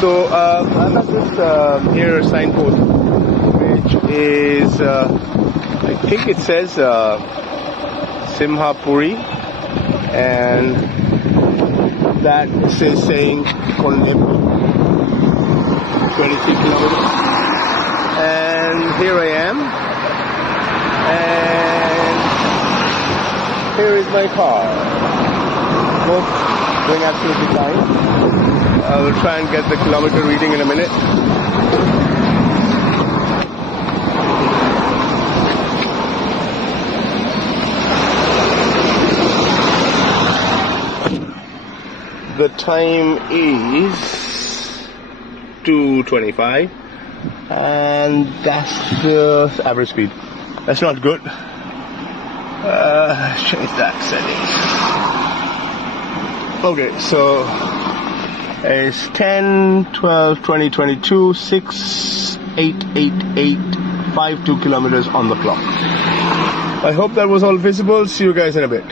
So I'm at this here signpost, which is I think it says Simhapuri, and that is saying Konnepu, 23 kilometers. And here I am, and here is my car. Both doing absolutely fine. I will try and get the kilometer reading in a minute. The time is 2:25, and that's the average speed. That's not good. Change that setting. Okay, so it's 10, 12, 20, 22, 6, 8, 8, 8, 5, 2 kilometers on the clock. I hope that was all visible. See you guys in a bit.